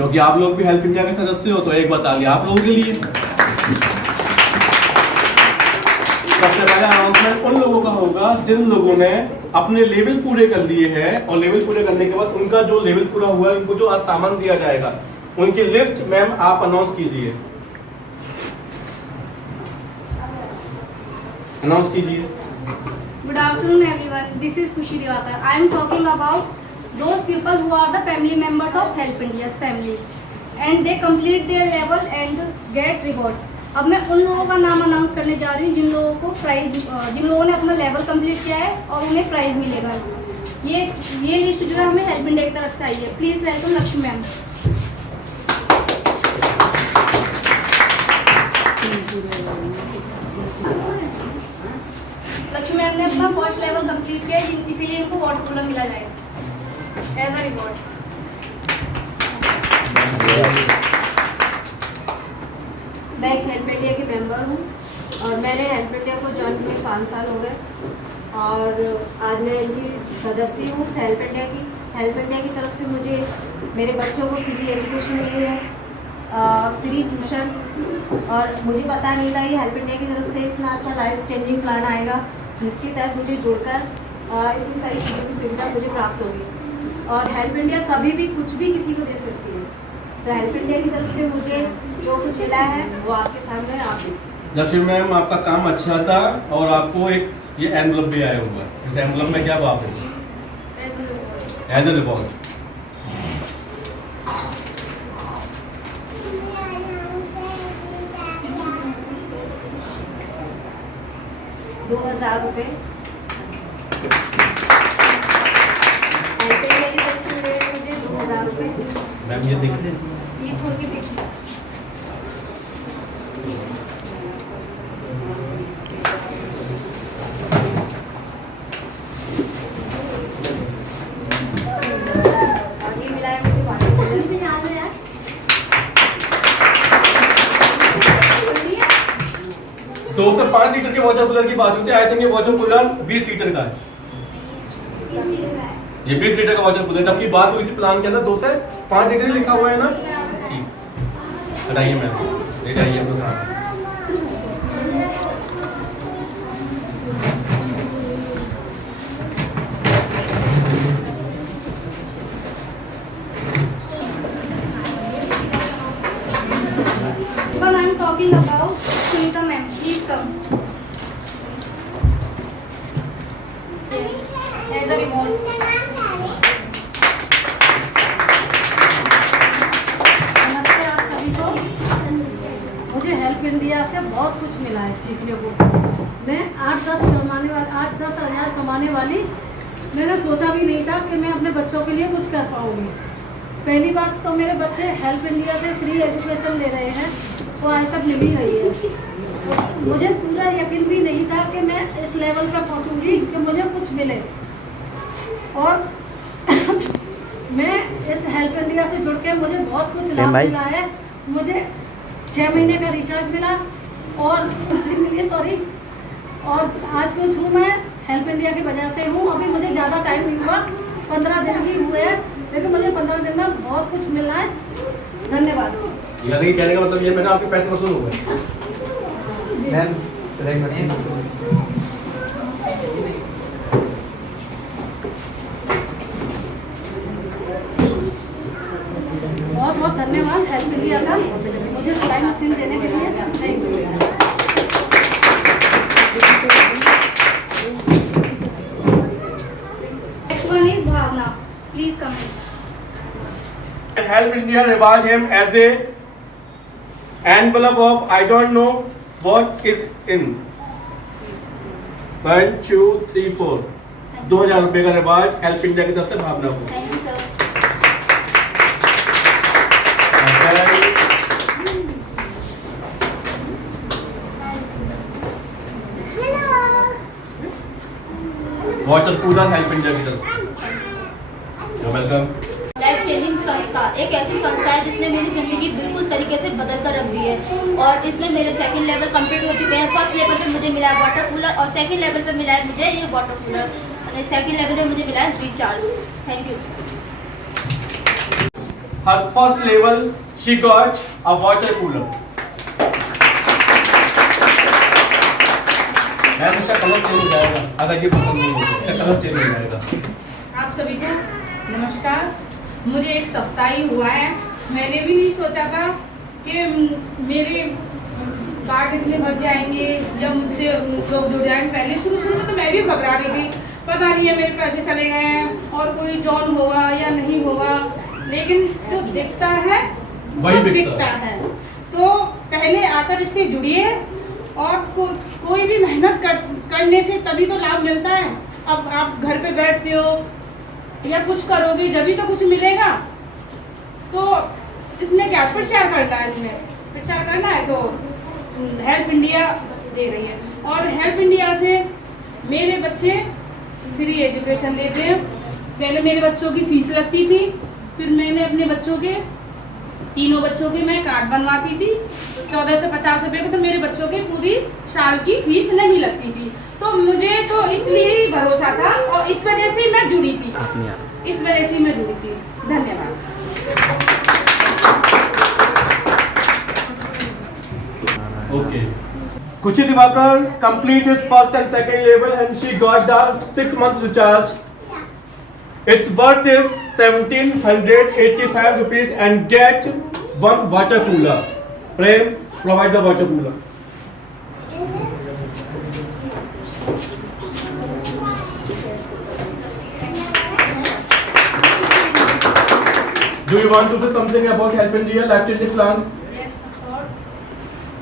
क्योंकि आप लोग भी हेल्प इंडिया के सदस्य हो, तो एक बात आ गई आप लोगों के लिए। सबसे पहला अनाउंसमेंट उन लोगों का होगा जिन लोगों ने अपने लेवल पूरे कर लिए हैं, और लेवल पूरे करने के बाद उनका जो लेवल पूरा हुआ है, उनको जो आज सामान दिया जाएगा, उनकी लिस्ट मैम आप अनाउंस कीजिए, अनाउंस कीजिए। Good afternoon everyone. This is Khushi Diwakar. I am talking about those people who are the family members of Help India's family and they complete their level and get reward. अब मैं उन लोगों का नाम announce करने जा रही हूँ जिन लोगों को प्राइज, जिन लोगों ने अपना लेवल कंप्लीट किया है और उन्हें प्राइज मिलेगा। ये लिस्ट जो है हमें हेल्प इंडिया की तरफ से आई है। Please welcome Lakshmi ma'am. Lakshmi ma'am ने अपना फर्स्ट लेवल कंप्लीट किया है, इसीलिए इनको वाटर कूलर मिला जाएगा एज अ रिवॉर्ड। मैं एक हेल्प इंडिया की मेंबर हूँ और मैंने हेल्प इंडिया को ज्वाइन किए 5 साल हो गए और आज मैं इनकी सदस्य हूँ हेल्प इंडिया की। हेल्प इंडिया की तरफ से मुझे मेरे बच्चों को फ्री एजुकेशन मिली है, फ्री ट्यूशन, और मुझे पता नहीं था ये हेल्प इंडिया की तरफ से इतना अच्छा लाइफ चेंजिंग प्लान आएगा जिसके तहत मुझे जुड़कर इतनी सारी चीज़ों की सुविधा मुझे प्राप्त होगी। और हेल्प इंडिया कभी भी कुछ भी किसी को दे सकती है, तो हेल्प इंडिया की तरफ से मुझे जो कुछ मिला है वो आपके सामने आप लक्ष्मी मैम आपका काम अच्छा था और आपको एक ये एनवलप भी आया हुआ है। इस एनवलप में क्या बात है? As a reward. ₹2000 help India की तरफ से मिले मुझे ₹2000। मैम ये देखिए, ये खोल के देखिए। और ये मिला है मुझे वाटर कूलर। 2 से 5 लीटर के वाटर कूलर की बात होती है। आई थिंक ये वाटर कूलर 20 लीटर का है। ये 20 लीटर का वाटर कूलर, जबकि बात हुई थी प्लान के अंदर 2 से 5 लीटर लिखा हुआ है ना। ठीक, हटाइए मैम, ले जाइए अपने साथ। But I am talking about Sunita ma'am. Please come. As a reward. नमस्ते आप सभी को। मुझे हेल्प इंडिया से बहुत कुछ मिला है सीखने को। मैं 8-10 हज़ार कमाने वाली मैंने सोचा भी नहीं था कि मैं अपने बच्चों के लिए कुछ कर पाऊंगी। पहली बात तो मेरे बच्चे हेल्प इंडिया से फ्री एजुकेशन ले रहे हैं, वो आज तक मिल ही रही है। मुझे पूरा यकीन भी नहीं था कि मैं इस लेवल पर पहुंचूंगी कि मुझे कुछ मिले, और मैं इस हेल्प इंडिया से जुड़ के मुझे बहुत कुछ लाभ मिला है। मुझे 6 महीने का रिचार्ज मिला और मशीन मिली, सॉरी, और आज कुछ हूँ मैं हेल्प इंडिया की वजह से हूँ। अभी मुझे ज़्यादा टाइम नहीं हुआ, 15 दिन ही हुए हैं, लेकिन मुझे 15 दिन में बहुत कुछ मिला है। धन्यवाद। यानी कहने का मतलब ये मैंने आपके पैसे वसूल हो गए। मैम सिलाई मशीन बहुत बहुत धन्यवाद हेल्प इंडिया का मुझे सिलाई मशीन देने के लिए। Thank you. Next one is Bhavna. Please come in. Help India reward him as a envelope of I don't know what is in 1 2 3 4 ₹2000 का रिवार्ड हेल्प इंडिया की तरफ से भावना को। Thank you, sir. Water cooler help India की तरफ। Welcome. Life changing संस्था एक ऐसी संस्था है जिसने मेरी ज़िंदगी बिल्कुल तरीके से बदल कर रख दी है, और इसमें मेरे सेकंड लेवल कंप्लीट हो चुके हैं। फर्स्ट लेवल पे मुझे मिला है वाटर कूलर और सेकंड लेवल पे मिला है मुझे ये वाटर कूलर, और सेकंड लेवल पे मुझे मिला है recharge. Thank you. her first level she got a water cooler. Ma'am इसका कलर चेंज हो जाएगा अगर ये पसंद नहीं है, इसका कलर चेंज हो जाएगा। आप सभी को नमस्कार। मुझे एक सप्ताह ही हुआ है, मैंने भी नहीं सोचा था कि मेरे कार्ड इतने भर जाएंगे या मुझसे जो जुड़ जाएंगे। पहले शुरू में तो मैं भी घबरा रही थी, पता नहीं है मेरे पैसे चले गए हैं और कोई जॉन होगा या नहीं होगा, लेकिन जो दिखता है वही सब बिकता बिकता है। तो पहले आकर इससे जुड़िए और कोई भी मेहनत करने से तभी तो लाभ मिलता है। अब आप घर पे बैठते हो या कुछ करोगे जब तो कुछ मिलेगा। तो इसमें क्या प्रचार करना है, इसमें प्रचार करना है तो हेल्प इंडिया दे रही है और हेल्प इंडिया से मेरे बच्चे फ्री एजुकेशन लेते हैं। पहले मेरे बच्चों की फीस लगती थी, फिर मैंने अपने बच्चों के तीनों बच्चों के मैं कार्ड बनवाती थी 1450 रुपये के, तो मेरे बच्चों की पूरी साल की फीस नहीं लगती थी। तो मुझे तो इसलिए ही भरोसा था और इस वजह से मैं जुड़ी थी, इस वजह से मैं जुड़ी थी। धन्यवाद। Okay. Khushi Diwakar complete his first and second level and she got the 6 months recharge. Its worth is 1785 rupees and get one water cooler. Prem, provide the water cooler. Do you want to say something about Help India Life Changing Plan? Yes, of course.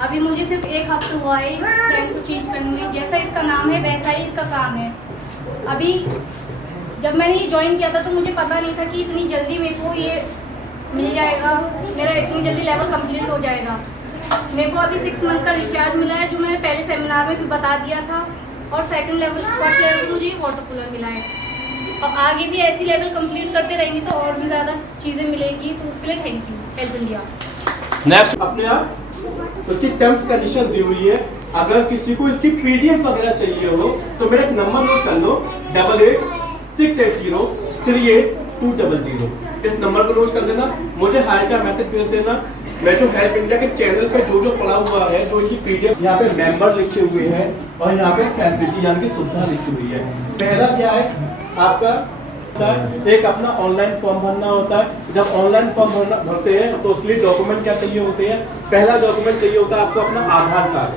अभी मुझे सिर्फ एक हफ्ता हुआ है इस plan को change करने में। जैसा इसका नाम है वैसा ही इसका काम है। अभी जब मैंने ये ज्वाइन किया था तो मुझे पता नहीं था कि इतनी जल्दी मेरे को ये मिल जाएगा, मेरा इतनी जल्दी लेवल कंप्लीट हो जाएगा। मेरे को अभी 6 मंथ का रिचार्ज मिला है, जो मैंने पहले सेमिनार में भी बता दिया था, और सेकंड लेवल फर्स्ट लेवल पर मुझे वाटर कूलर मिला है। और आगे भी ऐसी लेवल कंप्लीट करते रहेंगे तो और भी ज़्यादा चीज़ें मिलेंगी, तो उसके लिए thank you help India. Next अपने आप उसकी टर्म्स कंडीशन दी हुई है। अगर किसी को इसकी पीडीएफ वगैरह चाहिए हो तो मेरा एक नंबर नोट कर लो 8868038200। इस नंबर को नोट कर देना, मुझे हाई का मैसेज भेज देना। मैं जो हेल्प इंडिया के चैनल पे जो पड़ा हुआ है, जो इनकी पीडीएफ यहाँ पे मेंबर लिखे हुए हैं और यहाँ पे फैसिलिटी यानी कि सुविधा लिखी हुई है। पहला क्या है आपका, एक अपना ऑनलाइन फॉर्म भरना होता है। जब ऑनलाइन फॉर्म भरते हैं तो उसके लिए डॉक्यूमेंट क्या चाहिए होते हैं। पहला डॉक्यूमेंट चाहिए होता है आपको अपना आधार कार्ड,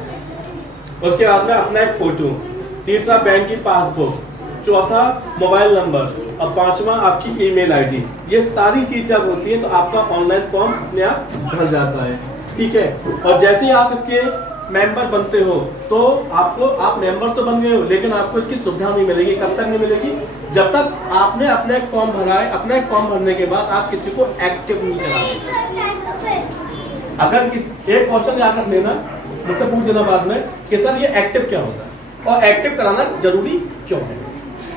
उसके बाद में अपना एक फोटो, तीसरा बैंक की पासबुक, चौथा मोबाइल नंबर और पांचवा आपकी ईमेल आईडी। ये सारी चीज जब होती है तो आपका ऑनलाइन फॉर्म अपने आप भर जाता है, ठीक है। और जैसे ही आप इसके मेंबर बनते हो तो आप मेंबर तो बन गए हो, लेकिन आपको इसकी सुविधा नहीं मिलेगी। कब तक नहीं मिलेगी? जब तक आपने अपना एक फॉर्म भरा है। अपना एक फॉर्म भरने के बाद आप किसी को एक्टिव नहीं करा सकते। अगर एक क्वेश्चन याद रख लेना, मुझसे पूछ देना बाद में कि सर ये एक्टिव क्या होता है और एक्टिव कराना जरूरी क्यों है,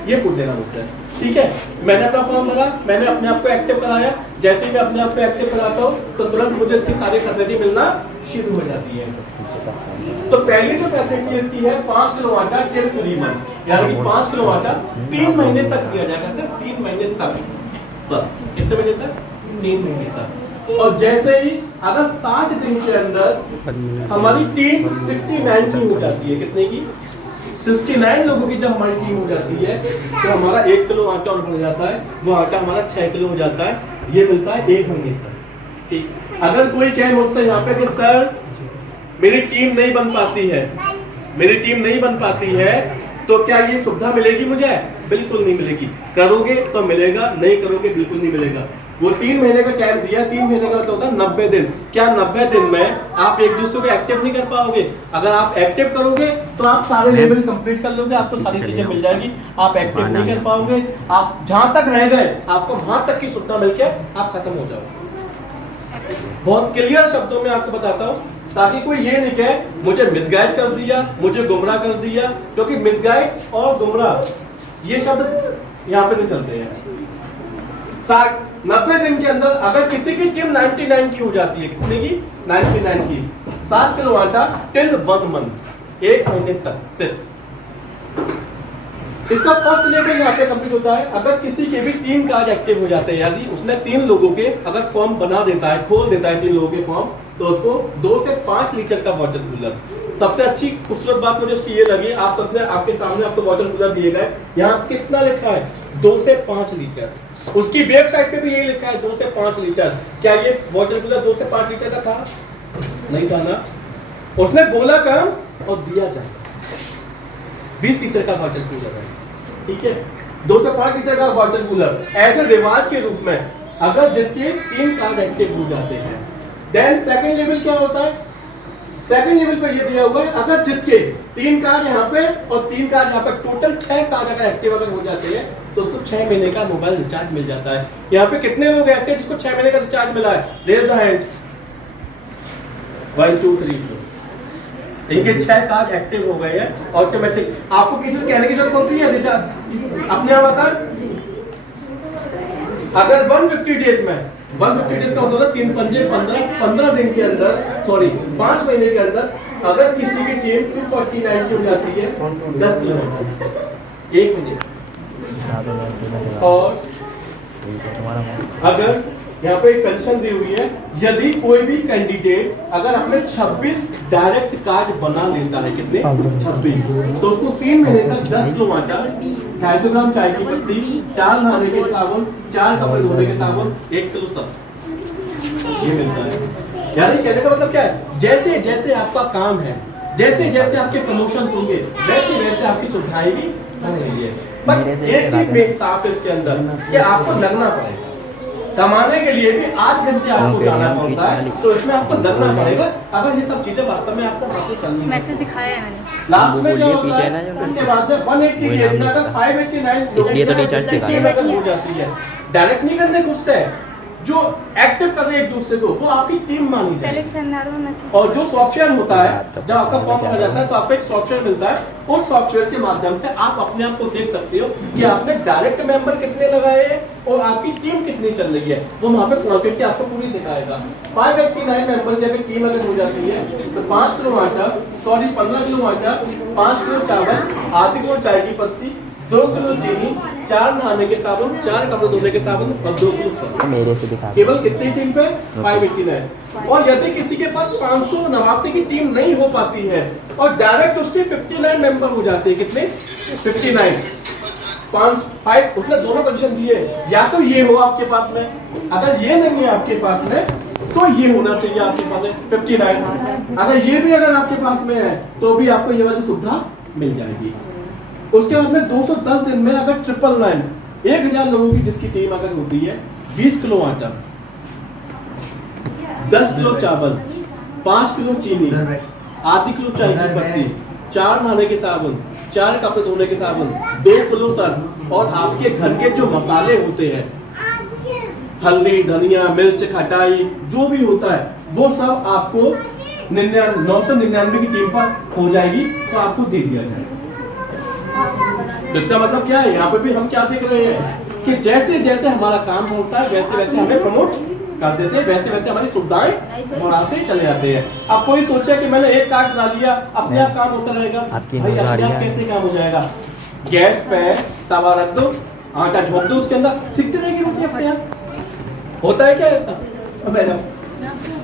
ये पूछ लेना मुझसे, ठीक है। मैंने अपना फॉर्म भरा, मैंने अपने आप को एक्टिव कराया। जैसे ही मैं अपने आप को एक्टिव कराता हूँ तो तुरंत मुझे इसकी सारी फैसिलिटी मिलना शुरू हो जाती है। तो पहली जो फैसिलिटी इसकी है 5 किलो आटा टिल 3 मंथ, यानी कि 5 किलो आटा 3 महीने तक दिया जाएगा, सिर्फ 3 महीने तक, बस कितने महीने तक? 3 महीने तक। और जैसे ही अगर 60 दिन के अंदर हमारी टीम 69 की हो जाती है, कितने की? 69 लोगों की जब हमारी टीम हो जाती है तो हमारा 1 किलो आटा और बढ़ जाता है। वो आटा हमारा 6 किलो हो जाता है। ये मिलता है 1 महीने तक, ठीक। अगर कोई कहे मुझसे यहाँ पे कि सर मेरी टीम नहीं बन पाती है, मेरी टीम नहीं बन पाती है, तो क्या ये सुविधा मिलेगी मुझे? बिल्कुल नहीं मिलेगी। करोगे तो मिलेगा, नहीं करोगे बिल्कुल नहीं मिलेगा। वो 3 महीने का टाइम दिया, 3 महीने का मतलब होता है 90 दिन। क्या 90 दिन में आप एक दूसरे को एक्टिव नहीं कर पाओगे? अगर आप एक्टिव करोगे तो आप सारे लेवल कंप्लीट कर लोगे, आपको सारी चीजें मिल जाएगी। आप एक्टिव नहीं कर पाओगे, आप जहां तक रह गए आपको वहां तक की सुविधा मिलके आप खत्म हो जाओगे। बहुत क्लियर शब्दों में आपको बताता हूँ ताकि कोई ये नहीं कहे मुझे मिसगाइड कर दिया, मुझे गुमराह कर दिया, क्योंकि मिसगाइड और गुमराह ये शब्द यहाँ पे नहीं चलते हैं। 90 दिन के अंदर अगर किसी की टीम 99 की हो जाती है, कितने की? 99 की, 7 किलो आटा टिल 1 मंथ, 1 महीने तक सिर्फ। इसका फर्स्ट लेवल यहाँ पे कंप्लीट होता है अगर किसी के भी 3 कार्ड एक्टिव हो जाते हैं, यानी उसने 3 लोगों के अगर फॉर्म बना देता है, खोल देता है 3 लोगों के फॉर्म, तो उसको 2 से 5 लीटर का वाटर कूलर। सबसे अच्छी खूबसूरत बात मुझे उसकी ये लगी, आप सबने आपके सामने आपको वाटर कूलर दिए गए, यहाँ कितना लिखा है 2 से 5 लीटर। उसकी वेबसाइट पे भी यही लिखा है 2 से 5 लीटर। क्या ये वाटर कूलर 2 से 5 लीटर का था? नहीं था ना। उसने बोला कम और दिया जाए 20 लीटर का वाटर कूलर है, ठीक है। 2 से 5 लीटर का वाटर कूलर ऐसे रिवाज के रूप में अगर जिसके 3 कार्ड एक्टिव हो जाते हैं। देन सेकंड लेवल क्या होता है? सेकंड लेवल पे ये दिया हुआ है अगर जिसके 3 कार्ड यहाँ पे और 3 कार्ड यहाँ पे, टोटल 6 कार्ड अगर एक्टिव अगर हो जाते हैं तो उसको 6 महीने का मोबाइल रिचार्ज मिल जाता है। यहाँ पे कितने लोग ऐसे हैं जिसको 6 महीने का रिचार्ज मिला है? Raise the hand. 1 2 3 4। इनके 6 कार्ड एक्टिव हो गए हैं ऑटोमेटिक। आपको किसी से कहने की जरूरत होती है रिचार्ज अपने आप आता है। अगर 150 डेज में 150 डेज का होता है 3 पंजे 15 दिन के अंदर, सॉरी 5 महीने के अंदर अगर किसी की टीम 249 की हो जाती है 10 किलोमीटर 1 मिनट। और अगर यहाँ पे एक कंडीशन दी हुई है, यदि कोई भी कैंडिडेट अगर अपने 26 डायरेक्ट कार्ड बना लेता है, कितने 26, तो उसको 3 महीने तक 10 किलो आटा, 250 ग्राम चाय की पत्ती, 4 नहाने के साबुन, 4 कपड़े धोने के साबुन, 1 किलो सब ये मिलता है। यानी कहने का मतलब क्या है, जैसे जैसे आपका काम है, जैसे जैसे आपके प्रमोशन होंगे, वैसे वैसे आपकी सुविधाएं भी बढ़ रही है। बट एक चीज मेन साफ है इसके अंदर कि आपको लगना पड़ेगा। कमाने के लिए भी 8 घंटे आपको जाना पड़ता है, तो इसमें आपको लगना पड़ेगा अगर ये सब चीजें वास्तव में आपको हासिल करनी है। मैसेज दिखाया है मैंने। लास्ट में क्या होता है, उसके बाद में 180 डेज में अगर 589 इसलिए तो रिचार्ज दिखा हो जाती है, डायरेक्ट नहीं करने खुद से, जो एक्टिव कर रहे हैं एक दूसरे को, वो आपकी टीम मानी पहले जाए। के सेमिनार में मैसेज और जो सॉफ्टवेयर होता है, जब आपका फॉर्म भरा जाता है तो आपको एक सॉफ्टवेयर मिलता है, उस सॉफ्टवेयर के माध्यम से आप अपने आप को देख सकते हो कि आपने डायरेक्ट मेंबर कितने लगाए हैं और आपकी टीम कितनी चल रही है। वो वहाँ पे क्वांटिटी आपको पूरी दिखाएगा। 589 मेंबर की अगर टीम अगर हो जाती है तो 5 किलो आटा, सॉरी 15 किलो आटा, 5 किलो चावल, आधी किलो चाय की पत्ती, 2 किलो चीनी, 4 नहाने के साबुन, 4 कपड़े धोने के साबुन और 2 किलो सब। मेरे से दिखा केवल कितनी टीम पे? 589। और यदि किसी के पास 589 की टीम नहीं हो पाती है और डायरेक्ट उसके 59 मेंबर हो जाते हैं, कितने 59, 5 उसने दोनों कंडीशन दिए, या तो ये हो आपके पास में, अगर ये नहीं है आपके पास में तो ये होना चाहिए आपके पास में 59। अगर ये भी अगर आपके पास में है तो भी आपको ये वाली सुविधा मिल जाएगी। उसके बाद में 210 दिन में अगर 999 1000 लोगों की जिसकी टीम अगर होती है, 20 किलो आटा, 10 किलो चावल, 5 किलो चीनी, आधी किलो चाय की पत्ती, 4 नहाने के साबुन, 4 कपड़े धोने के साबुन, 2 किलो सर्फ और आपके घर के जो मसाले होते हैं, हल्दी, धनिया, मिर्च, खटाई, जो भी होता है वो सब आपको 999 की टीम पर हो जाएगी, तो आपको दे दिया जाएगा। इसका मतलब क्या है, यहाँ पे भी हम क्या देख रहे हैं कि जैसे जैसे हमारा काम होता है वैसे वैसे हमें प्रमोट कर देते हैं, वैसे वैसे हमारी सुविधाएं बढ़ाते चले जाते हैं। अब कोई सोचे कि मैंने एक कार्ड डाल दिया अपने आप काम होता रहेगा, भाई अपने आप कैसे काम हो जाएगा? गैस पे तवा रख दो, आटा झोंक दो, उसके अंदर सीखते रहेगी रोटी अपने आप। होता है क्या ऐसा मैडम?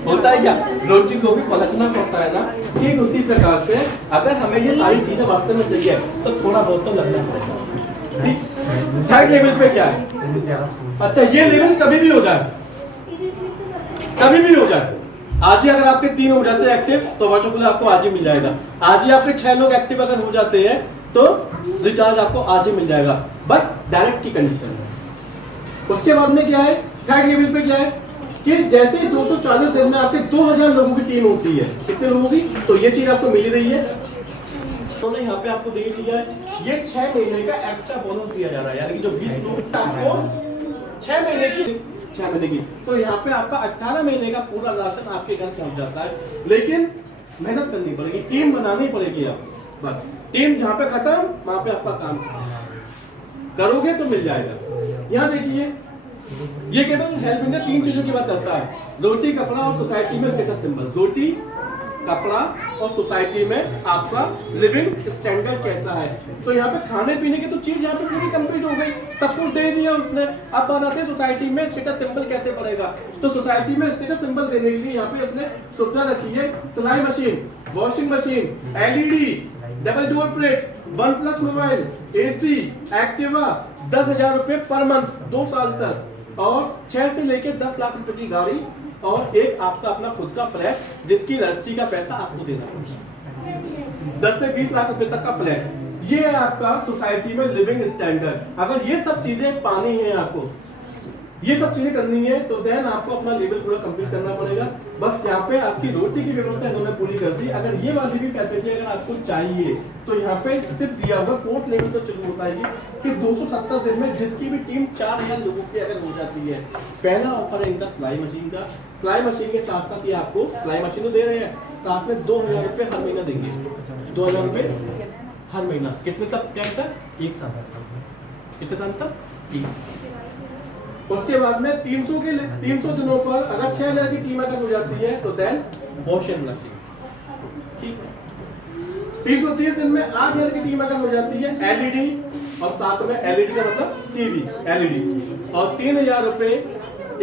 होता है क्या? रोटी को भी पलटना पड़ता है ना। ठीक उसी प्रकार से अगर हमें ये सारी चीजें वास्तव में चाहिए तो थोड़ा बहुत तो लगना पड़ेगा। ठीक, थर्ड लेवल पे क्या है? अच्छा, ये लेवल कभी भी हो जाए, कभी भी हो जाए। आज ही अगर आपके 3 हो जाते हैं एक्टिव तो वाटर कूलर आपको आज ही मिल जाएगा। आज ही आपके 6 लोग एक्टिव अगर हो जाते हैं तो रिचार्ज आपको आज ही मिल जाएगा, बट डायरेक्ट की कंडीशन है। उसके बाद में क्या है, थर्ड लेवल पे क्या है कि जैसे 240 दिन में आपके 2000 लोगों की टीम होती है, कितने लोगों की, तो ये चीज आपको मिल रही है। उन्होंने यहाँ पे आपको दे दिया है, ये 6 महीने का एक्स्ट्रा बोनस दिया जा रहा है, यानी कि जो 20 लोग आपको 6 महीने की, तो यहाँ पे आपका 18 महीने का पूरा राशन आपके घर पहुंच जाता है। लेकिन मेहनत करनी पड़ेगी, टीम बनानी पड़ेगी। आप बस टीम जहाँ पे खत्म वहां पे आपका काम करोगे तो मिल जाएगा। यहाँ देखिए, ये केवल हेल्प इंडिया 3 चीजों की बात करता है, रोटी, कपड़ा और सोसाइटी में स्टेटस सिंबल। रोटी, कपड़ा और सोसाइटी में आपका लिविंग स्टैंडर्ड कैसा है। तो यहाँ पे खाने पीने की तो चीज यहाँ पे पूरी कंप्लीट हो गई, सब कुछ दे दिया उसने। अब बात आती है सोसाइटी में स्टेटस सिंबल कैसे बढ़ेगा। तो सोसाइटी में स्टेटस सिंबल देने के लिए यहाँ पे अपने सुविधा रखी है, सिलाई machine, washing machine, LED, double door fridge, OnePlus mobile, AC, Activa, 10,000 रुपए पर मंथ 2 साल तक, और 6 से लेके 10 लाख रुपए की गाड़ी, और एक आपका अपना खुद का फ्लैट जिसकी रजिस्ट्री का पैसा आपको देना पड़ेगा, 10 से 20 लाख रुपए तक का फ्लैट। ये है आपका सोसाइटी में लिविंग स्टैंडर्ड। अगर ये सब चीजें पानी है, आपको ये सब चीजें करनी है, तो देन आपको अपना लेवल पूरा कंप्लीट करना पड़ेगा। बस यहाँ पे आपकी रोटी की व्यवस्था इन्होंने पूरी कर दी। अगर ये वाली भी फैसिलिटी अगर आपको चाहिए तो यहाँ पे सिर्फ दिया हुआ 4th लेवल से शुरू होता है कि 270 दिन में जिसकी भी टीम 4000 लोगों की अगर हो जाती है। पहला ऑफर है इनका सिलाई मशीन का। सिलाई मशीन के साथ साथ ये आपको सिलाई मशीन तो दे रहे हैं, साथ में 2000 रुपए हर महीना देंगे। 2000 रुपए हर महीना। कितने तक क्या होता है? 1 साल। कितने साल तक? 1 साल। उसके बाद में 300 दिनों पर अगर 6000 की टीम अगर हो जाती है तो देन वॉशिंग मशीन, ठीक है। 330 दिन में 8000 की टीम अगर हो जाती है एलईडी, और साथ में एलईडी का मतलब टीवी एलईडी, और 3000 रुपए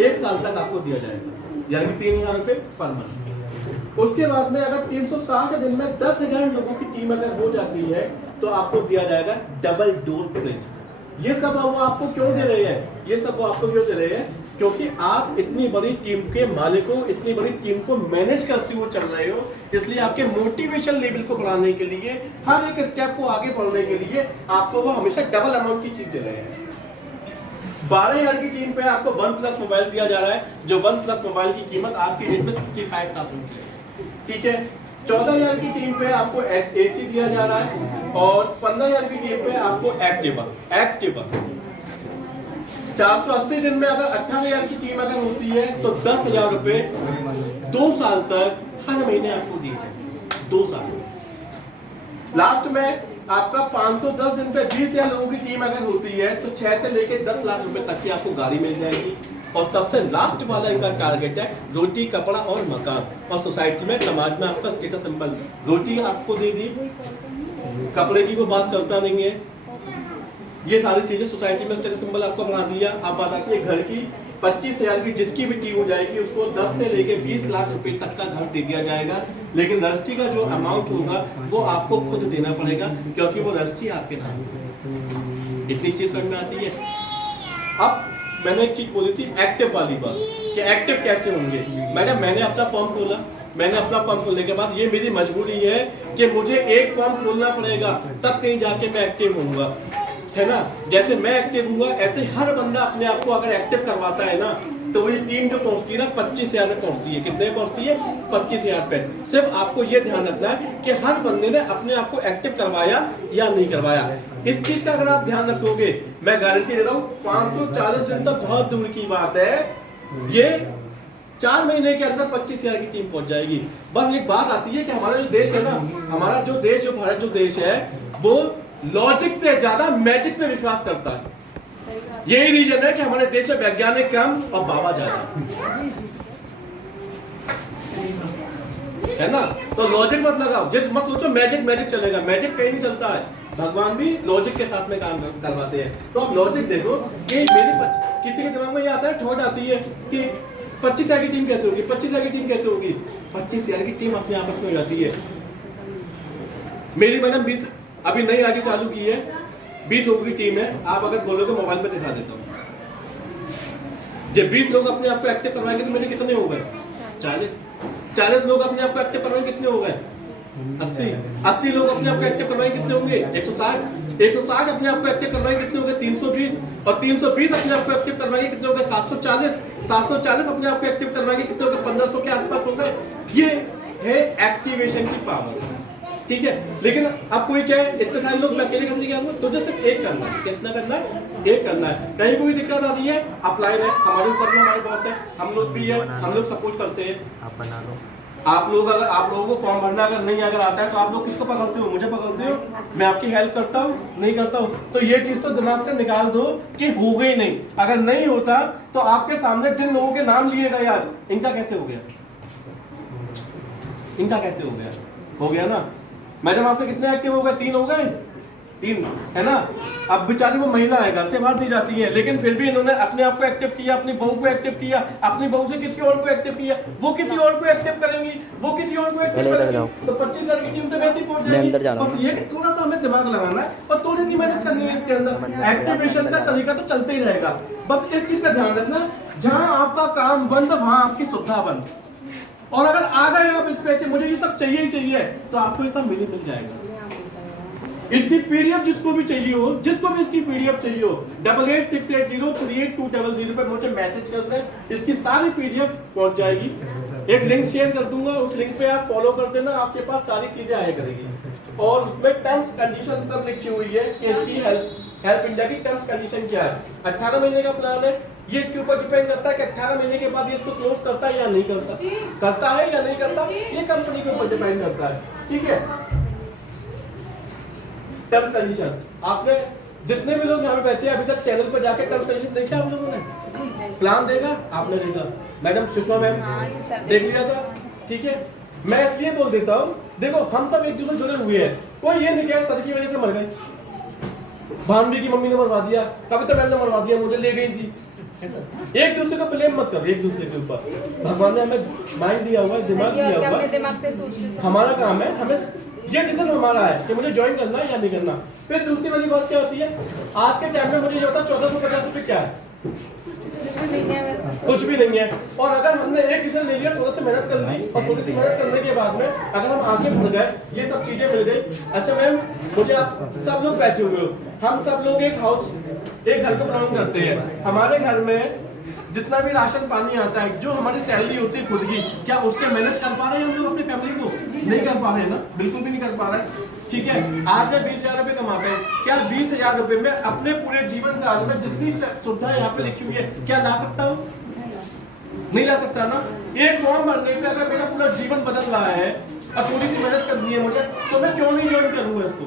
1 साल तक आपको दिया जाएगा, यानी कि 3000 रुपए पर मंथ। उसके बाद में अगर 360 दिन में 10,000 लोगों की टीम अगर हो जाती है तो आपको दिया जाएगा डबल डोर फ्रिज। ये सब वो आपको क्यों दे रहे हैं? ये सब वो आपको क्यों दे रहे हैं? क्योंकि आप इतनी बड़ी टीम के मालिक हो, इतनी बड़ी टीम को मैनेज करते हुए चल रहे हो, इसलिए आपके मोटिवेशन लेवल को बढ़ाने के लिए, हर एक स्टेप को आगे बढ़ने के लिए आपको वो हमेशा डबल अमाउंट की चीज दे रहे हैं। 12,000 की टीम पे आपको OnePlus मोबाइल दिया जा रहा है, जो OnePlus मोबाइल की कीमत आज की डेट में 65,000 की है, ठीक है। 14,000 की टीम पे आपको एसी दिया जा रहा है, और 15,000 की टीम पे आपको एक्टिवा। 480 दिन में अगर 18,000 की टीम अगर होती है तो 10,000 रुपए 2 साल तक हर महीने आपको दिए जाएंगे, 2 साल। लास्ट में आपका 510 दिन पे 20,000 लोगों की टीम अगर होती है तो 6 से लेके 10 लाख रुपए तक की आपको गाड़ी मिल जाएगी। और सबसे लास्ट वाला इनका टारगेट है रोटी, कपड़ा और मकान, और सोसाइटी में, समाज में आपका स्टेटस सिंबल। रोटी आपको दे दी, कपड़े की वो बात करता नहीं है, ये सारी चीजें सोसाइटी में स्टेटस सिंबल आपको बना दिया। अब बात आती है घर की। 25,000 की जिसकी भी टीम हो जाएगी उसको 10 से लेके 20 लाख रुपए तक का घर दे दिया जाएगा, लेकिन रजिस्ट्री का जो अमाउंट होगा वो आपको खुद देना पड़ेगा, क्योंकि वो रजिस्ट्री आपके नाम है। इतनी चीज समझ में आती है। अब मैंने एक चीज बोली थी एक्टिव वाली बात, कि एक्टिव कैसे होंगे। मैडम मैंने अपना फॉर्म खोला, मैंने अपना फॉर्म खोलने के बाद ये मेरी मजबूरी है कि मुझे एक फॉर्म खोलना पड़ेगा, तब कहीं जाके मैं एक्टिव होऊंगा, है ना। जैसे मैं एक्टिव हुआ ऐसे हर बंदा अपने आप को अगर एक्टिव करवाता है ना, तो वही टीम जो पहुंचती है ना 25,000 में पहुंचती है। कितने पहुंचती है? 25,000 पे। सिर्फ आपको ये ध्यान रखना है कि हर बंदे ने अपने आप को एक्टिव करवाया या नहीं करवाया। इस चीज का अगर आप ध्यान रखोगे, मैं गारंटी दे रहा हूँ 540 दिन तक बहुत दूर की बात है, ये 4 महीने के अंदर 25,000 की टीम पहुंच जाएगी। बस एक बात आती है कि हमारा जो देश है ना, हमारा जो देश, जो भारत जो देश है, वो लॉजिक से ज्यादा मैजिक पे विश्वास करता है। यही रीजन है कि हमारे देश में वैज्ञानिक कम और बाबा ज्यादा, है ना। तो लॉजिक मत लगाओ, जिस मत सोचो मैजिक चलेगा, मैजिक कहीं नहीं चलता है। भगवान भी लॉजिक के साथ में काम करवाते हैं। तो आप लॉजिक देखो कि किसी के दिमाग में ये आता है, ठोस आती है कि 25,000 की टीम कैसे होगी, 25,000 की टीम कैसे होगी। 25,000 की टीम अपने आपस में हो जाती है। मेरी मैडम 20 अभी नई आईडी चालू की है, 20 लोगों की टीम है। आप अगर बोलोगे मोबाइल पे दिखा देता हूँ। जब 20 लोग अपने आप को एक्टिव करवाएंगे तो मेरे कितने हो गए? 40 लोग अपने आप को एक्टिव करवाएंगे, कितने हो गए? 80 लोग अपने आप को एक्टिव करवाएंगे, कितने होंगे? 160 अपने आप को एक्टिव करवाएंगे, कितने होंगे? 320, और 320 अपने आप को एक्टिव करवाएंगे, कितने होंगे? 740 अपने आप को एक्टिव करवाएंगे, कितने होंगे? 1500 के आसपास हो गए। ये है एक्टिवेशन की पावर, ठीक है। लेकिन अब कोई क्या है, इतने सारे लोग मैं अकेले कैसे क्या, तो जैसे एक करना है। कितना करना है? एक करना है। कहीं कोई दिक्कत आती है, अप्लाई है, हमारे ऊपर भी हमारे बॉस है, हम लोग भी है, हम लोग सपोर्ट करते हैं। आप बना लो। आप लोगों को फॉर्म भरना अगर नहीं अगर आता है तो आप लोग किसको पकड़ते हो? मुझे पकड़ते हो। मैं आपकी हेल्प करता हूँ, नहीं करता हूँ। तो ये चीज तो दिमाग से निकाल दो कि हो गई नहीं। अगर नहीं होता तो आपके सामने जिन लोगों के नाम लिए गए आज, इनका कैसे हो गया? इनका कैसे हो गया? हो गया ना मैडम, आपके कितने एक्टिव हो गए? 3 हो गए, 3 है ना। अब बेचारी वो महिला है, घर से बाहर नहीं जाती है, लेकिन फिर भी इन्होंने अपने आप को एक्टिव किया, अपनी बहू को एक्टिव किया, अपनी बहू से किसी और को एक्टिव किया, वो किसी और को एक्टिव करेंगी, वो किसी और को एक्टिव करेंगी, तो 25,000 की टीम तो वैसे ही पहुंच जाएगी। बस ये कि थोड़ा सा हमें दिमाग लगाना है और थोड़ी सी मेहनत करनी है इसके अंदर। एक्टिवेशन का तरीका तो चलते ही रहेगा, बस इस चीज का ध्यान रखना, जहां आपका काम बंद वहां आपकी सुविधा बंद। और अगर आ गए आप इस पे कि मुझे ये सब चाहिए ही चाहिए, तो आपको ये सब मिल जाएगा। इसकी पीडीएफ जिसको भी चाहिए हो, जिसको भी इसकी पीडीएफ चाहिए हो, 8868038200 पे मुझे मैसेज कर दें, इसकी सारी पीडीएफ पहुंच जाएगी। एक लिंक शेयर कर दूंगा, उस लिंक पे आप फॉलो कर देना, आपके पास सारी चीजें आया करेगी। और उसमें टर्म्स कंडीशन सब लिखी हुई है कि इसकी हेल्प इंडिया की टर्म्स कंडीशन क्या है। 18 महीने का प्लान है, ये इसके ऊपर डिपेंड करता है कि 18 महीने के बाद ये इसको क्लोज करता है या नहीं करता, करता है या नहीं करता, ये कंपनी के ऊपर डिपेंड करता है। ठीक है, टर्म्स कंडीशन आपने जितने भी लोग यहाँ पे बैठे हैं अभी तक चैनल पर जाके टर्म्स कंडीशन देखे आप लोगों ने? प्लान देखा आपने? देखा मैडम सुषमा मैम देख लिया था? ठीक है, मैं इसलिए बोल देता हूँ, देखो हम सब एक दूसरे जुड़े हुए हैं, कोई ये नहीं कह सर की वजह से मर गए, भानवी की मम्मी ने मरवा दिया, कविता मैम ने मरवा दिया, मुझे ले गई थी। एक दूसरे को ब्लेम मत करो, एक दूसरे के ऊपर। भगवान ने हमें माइंड दिया हुआ है, दिमाग दिया हुआ है, हमारा काम है हमें ये डिसीजन हमारा है कि मुझे ज्वाइन करना है या नहीं करना। फिर दूसरी वाली बात क्या होती है, आज के टाइम में मुझे ये बता 1450 रुपए क्या है? कुछ भी नहीं है। और अगर हमने एक डिसीजन ले लिया, थोड़ा सा मेहनत कर ली, और थोड़ी सी मेहनत करने के बाद में अगर हम आगे बढ़ गए, ये सब चीजें मिल गई। अच्छा मैम, मुझे आप सब लोग बैठे हुए हो, हम सब लोग एक घर को बिलोंग करते हैं। हमारे घर में जितना भी राशन पानी आता है, जो हमारी सैलरी होती है खुद की, क्या उससे मैनेज कर पा रहे हैं हम लोग अपनी फैमिली को? नहीं कर पा रहे हैं ना, बिल्कुल भी नहीं कर पा रहे हैं। ठीक है, आज मैं 20,000 रुपए कमाता हूँ, क्या 20,000 रुपए में अपने पूरे जीवन काल में जितनी सुविधाएं यहाँ पे लिखी हुई है क्या ला सकता हूँ? नहीं ला सकता ना। एक फॉर्म भरने पे अगर मेरा पूरा जीवन बदल रहा है और थोड़ी सी मेहनत करनी है मुझे, तो मैं क्यों नहीं ज्वाइन करूंगा इसको?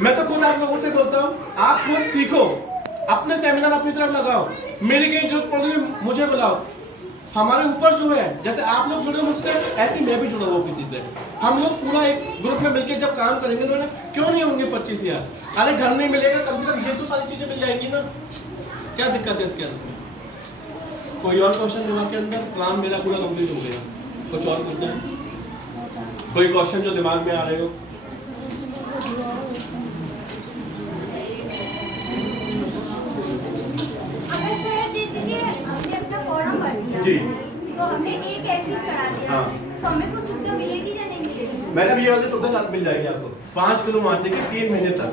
मैं तो खुद आप लोगों से बोलता हूँ, आप खुद सीखो, अपने सेमिनार अपनी तरफ लगाओ, मेरी कहीं जरूरत पड़े मुझे बुलाओ। हमारे ऊपर जो है, जैसे आप लोग जुड़े मुझसे, ऐसे मैं भी जुड़ा हुआ किसी से। हम लोग पूरा एक ग्रुप में मिलकर जब काम करेंगे तो क्यों नहीं होंगे 25,000? अरे घर नहीं मिलेगा, कम से कम ये तो सारी चीजें मिल जाएंगी ना, क्या दिक्कत है इसके अंदर? कोई और क्वेश्चन दिमाग के अंदर? प्लान मेरा पूरा कंप्लीट हो गया, कुछ और पूछना है? कोई क्वेश्चन जो दिमाग में आ रहे हो? जी, तो हमने एक एक्टिव करा दिया, हाँ। तो हमें कुछ सुविधा मिलेगी या नहीं मिलेगी? मैडम ये वाली सुविधा मिल जाएगी आपको 5 किलो मारने की 3 महीने तक।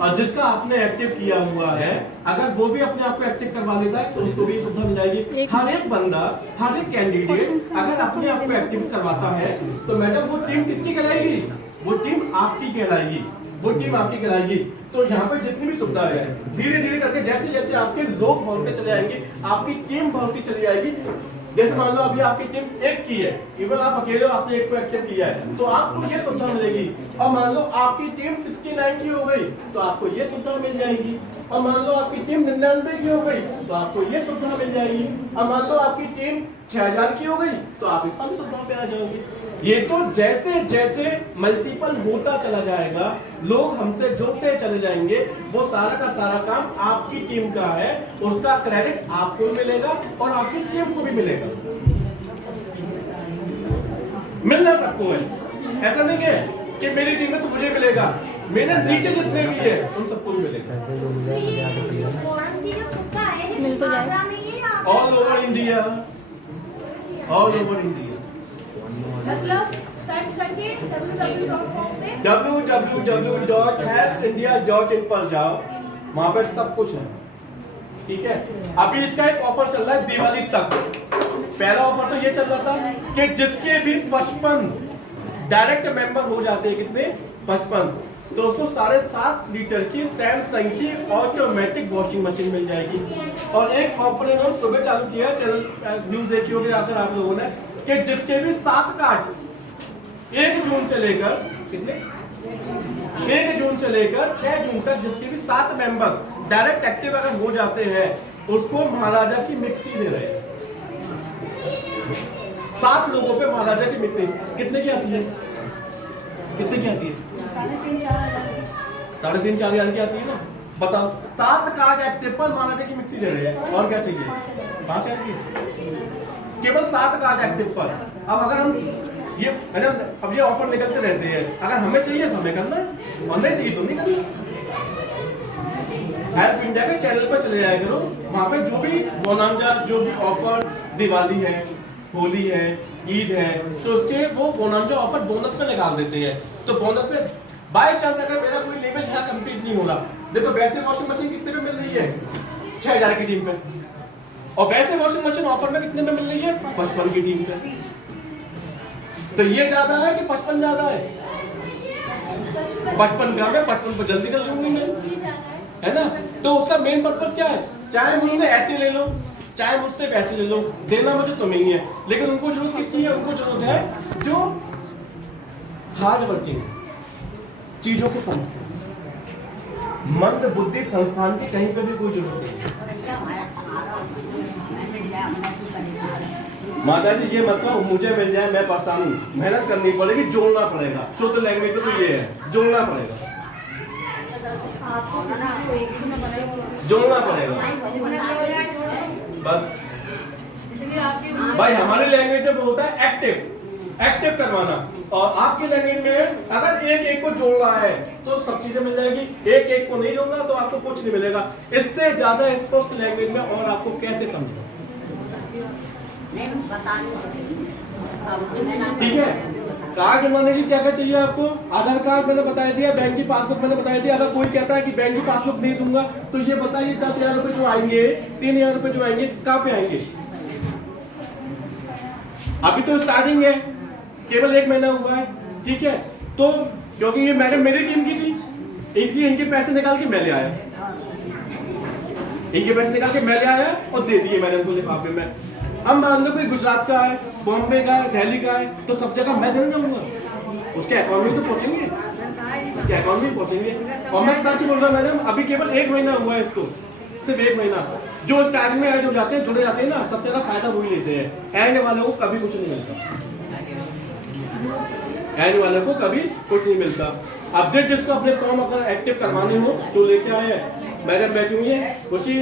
और जिसका आपने एक्टिव किया हुआ है, अगर वो भी अपने आप को एक्टिव करवा लेता है तो उसको भी सुविधा मिल जाएगी। हर एक बंदा, हर एक कैंडिडेट अगर अपने आप को एक्टिव करवाता है तो मैडम वो टीम किसकी कहलाएगी? वो टीम आपकी कहलाएगी, वो टीम आपकी कहलाएगी। तो यहाँ पे जितनी भी सुविधा है, धीरे धीरे करके जैसे जैसे आपके लोग बढ़ते चले जाएंगे, आपकी टीम बढ़ती चली जाएगी। जैसे मान लो अभी आपकी टीम 1 की है, इवन आप अकेले हो, आपने 1 को एक्टिव किया है तो आपको ये सुविधा मिलेगी। और मान लो आपकी टीम 69 की हो गई तो आपको ये सुविधा मिल जाएगी। और मान लो आपकी टीम 99 की हो गई तो आपको ये सुविधा मिल जाएगी। और मान लो आपकी टीम 6000 की हो गई तो आप इस वाली सुविधा पे आ जाओगे। ये तो जैसे जैसे मल्टीपल होता चला जाएगा, लोग हमसे जुड़ते चले जाएंगे, वो सारा का सारा काम आपकी टीम का है, उसका क्रेडिट आपको मिलेगा और आपकी टीम को भी मिलेगा। मिलना सबको है, ऐसा नहीं है कि मेरी टीम में तो मुझे मिलेगा, मेरे नीचे जितने भी है उन सबको भी मिलेगा। तो ये फोरम की जो सुविधा है, मिल तो जाए। आगरा में ये आप all over India, all over India. मतलब सर्च करके www.com पे www.helpsindia.in पर जाओ, वहां पर सब कुछ है। ठीक है, अभी इसका एक ऑफर चल रहा है दिवाली तक। पहला ऑफर तो ये चल रहा था कि जिसके भी 55 डायरेक्ट मेंबर हो जाते हैं, कितने 55, तो उसको 7.5 लीटर की सैमसंग की ऑटोमेटिक वॉशिंग मशीन मिल जाएगी। और एक ऑफर इन्होंने सुबह चालू किया, चैनल न्यूज देखी होगी आकर आप लोगों ने, कि जिसके भी 7 कार्ड 1 जून से लेकर कितने 1 जून से लेकर 6 जून तक जिसके भी 7 मेंबर डायरेक्ट एक्टिव अगर हो जाते हैं, उसको महाराजा की मिक्सी दे रहे हैं। 7 लोगों पे महाराजा की मिक्सी कितने की आती है? कितने की आती है? 3.5-4 हज़ार की आती है ना। बताओ 7 काज एक्टिव पर महाराजा की मिक्सी दे रहे हैं, और क्या चाहिए? 5 हज़ार की, केवल 7 काज एक्टिव पर। अब अगर हम ये है ना, अब ये ऑफर निकलते रहते हैं, अगर हमें चाहिए तो हमें करना है, और नहीं चाहिए तो नहीं करना। हेल्प इंडिया के चैनल पर चले जाया करो, वहाँ पे जो भी बोनांजा, जो भी ऑफर, दिवाली है, होली है, ईद है, तो उसके वो बोनांजा ऑफर बोनस पे निकाल देते हैं। तो बोनस पे बाय चांस अगर मेरा कोई लेवल यहाँ कंप्लीट नहीं हो रहा, देखो वैसे वॉशिंग मशीन कितने पे मिल रही है? 6,000 की टीम पे, और वैसे वॉशिंग मशीन ऑफर में कितने में मिल रही है? 55 की टीम पे। तो ये ज्यादा है कि 55 ज्यादा है? 55 ग्राम है, 55 पर जल्दी कर लूंगी मैं, है ना। तो उसका मेन पर्पस क्या है? चाहे मुझसे ऐसे ले लो, चाहे मुझसे वैसे ले लो, देना मुझे तुम्हें ही है, लेकिन उनको जरूरत किसकी है? उनको जरूरत है जो हार्ड वर्किंग चीजों को समझते हैं। मंद बुद्धि संस्थान की कहीं पे भी कोई जरूरत नहीं। माता जी ये मतलब मुझे मिल जाए मैं परेशान हूँ, मेहनत करनी पड़ेगी, जोड़ना पड़ेगा। शुद्ध लैंग्वेज तो ये है, जोड़ना पड़ेगा, जोड़ना पड़ेगा बस। भाई हमारे लैंग्वेज में वो होता है एक्टिव, एक्टिव करवाना, और आपके लैंग्वेज में अगर एक को जोड़ रहा है तो सब चीजें मिल जाएगी, एक को नहीं जोड़ना तो आपको कुछ नहीं मिलेगा। इससे ज्यादा स्पष्ट लैंग्वेज में और आपको कैसे समझें? ठीक है। कार्ड बनवाने के लिए क्या क्या चाहिए आपको? आधार कार्ड मैंने बता दिया, बैंक की पासबुक मैंने बता दिया। अगर कोई कहता है कि बैंक की पासबुक नहीं दूंगा, तो ये बताइए 10,000 रुपए जो आएंगे, 3,000 रुपए जो आएंगे, कहाँ पे आएंगे? अभी तो स्टार्टिंग है, केवल 1 महीना हुआ है, ठीक है। तो क्योंकि ये मैडम मेरी टीम की थी, इसलिए इनके पैसे निकाल के मैं ले आया, इनके पैसे निकाल के मैं ले आया और दे दिए मैडम को लिफाफे में। अब मान लो कोई गुजरात का है, बॉम्बे का है, दिल्ली का है, तो सब जगह मैं देने जाऊंगा, उसके अकाउंट में तो पहुंचेंगे, उसके अकाउंट में पहुंचेंगे। और मैं सच बोल रहा हूँ मैडम, अभी केवल 1 महीना हुआ है इसको, सिर्फ 1 महीना। जो स्टार्टिंग में ऐड हो जाते हैं, जुड़े जाते हैं ना, सबसे ज्यादा फायदा वही लेते हैं। एंड वालों को कभी कुछ नहीं मिलता, एंड वालों को कभी कुछ नहीं मिलता। अब जिसको अपने फॉर्म अगर एक्टिव करवाने हो तो लेके आए, मैडम बैठी हुई है, खुशी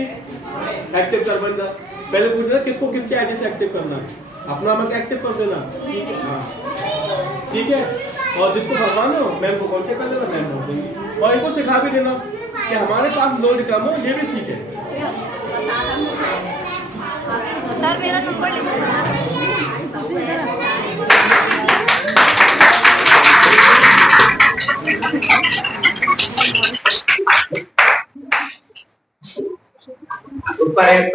एक्टिव कर बंदा। पहले पूछना किसको किसके आईडी से एक्टिव करना है, अपना मत एक्टिव कर देना, हाँ ठीक है। और जिसको भरवाना हो मैम को कॉन्टेक्ट कर देना, मैम भर देंगी। और इनको सिखा भी देना कि हमारे पास लोड कम हो, ये भी सीखे। सर मेरा नंबर लिखो। ऊपर एक